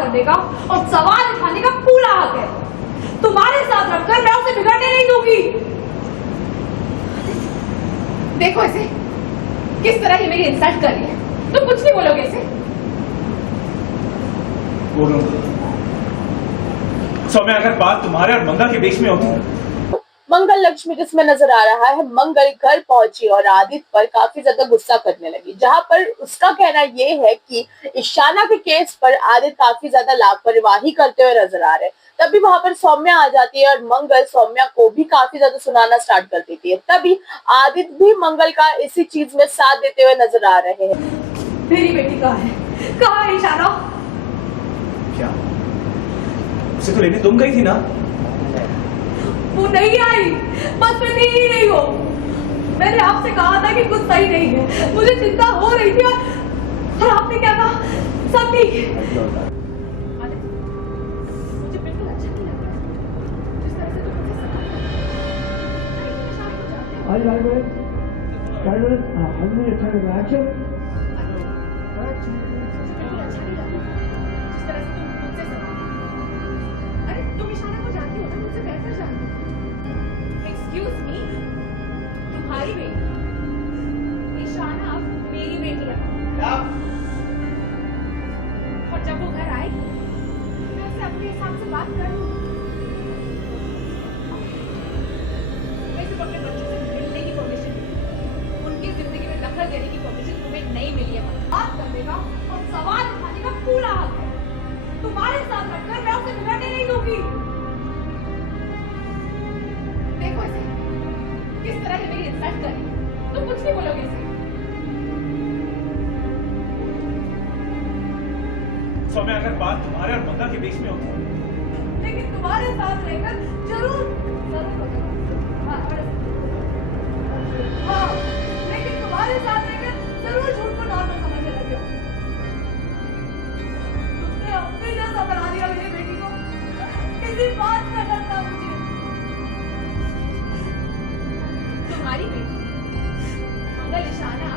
करने का और सवाल उठाने का पूरा हक है। तुम्हारे साथ रखकर मैं उसे बिगड़ने नहीं दूंगी। देखो इसे किस तरह ये मेरी इंसल्ट कर रही है। तुम कुछ नहीं बोलोगे इसे? बोलूंगा। सौम्या, अगर बात तुम्हारे और मंगल के बीच में होती है। मंगल लक्ष्मी जिसमें नजर आ रहा है, मंगल घर पहुंची और आदित्य पर काफी ज्यादा गुस्सा करने लगी, जहां पर उसका कहना यह है कि ईशाना के केस पर आदित्य काफी ज्यादा लापरवाही करते हुए नजर आ रहे हैं। तभी वहां पर सौम्या आ जाती है और मंगल सौम्या को भी काफी ज्यादा सुनाना स्टार्ट कर देती है। तभी आदित्य भी मंगल का इसी चीज में साथ देते हुए नजर आ रहे हैं। मेरी बेटी कहाँ है? कहाँ है ईशाना? क्या उसे तो लेने तुम गई थी ना? वो नहीं आई, बस मैं ही नहीं हो। मैंने आपसे कहा था कि कुछ सही नहीं है, मुझे चिंता हो रही थी और आपने क्या कहा? सब ठीक है। मुझे बिल्कुल अच्छा नहीं लग रहा जिस तरह से तुम मुझसे अरे तुम ईशाना को जानती हो ना, मुझसे बेहतर जानती हो। एक्सक्यूज मी, तुम्हारी बेटी ईशाना अब मेरी बेटी है। और जब वो घर आएगी मैं उससे अपने हिसाब से बात कर लूंगी। मैं सिर्फ अपने बच्चों से मिलने की परमिशन दी, उनकी जिंदगी में दखल देने की परमिशन तुम्हें नहीं मिली है। बात करने का और सवाल उठाने का पूरा हक है। तुम्हारे साथ रखकर मैं उसे बिगड़ने नहीं दूंगी। देखो इसे किस तरह ये मेरी इंसल्ट कर रही है। तुम कुछ नहीं बोलोगे इसे? सौम्या, अगर बात तुम्हारे और मंगल के बीच में होती है। लेकिन तुम्हारे साथ रहकर जरूर हाँ, लेकिन तुम्हारे साथ रहकर जरूर झूठ को नॉर्मल समझने लगे हो। तुमने अपने जैसा बना दिया मेरी बेटी को। किसी बात का डर था मुझे। तुम्हारी बेटी मंगल ईशाना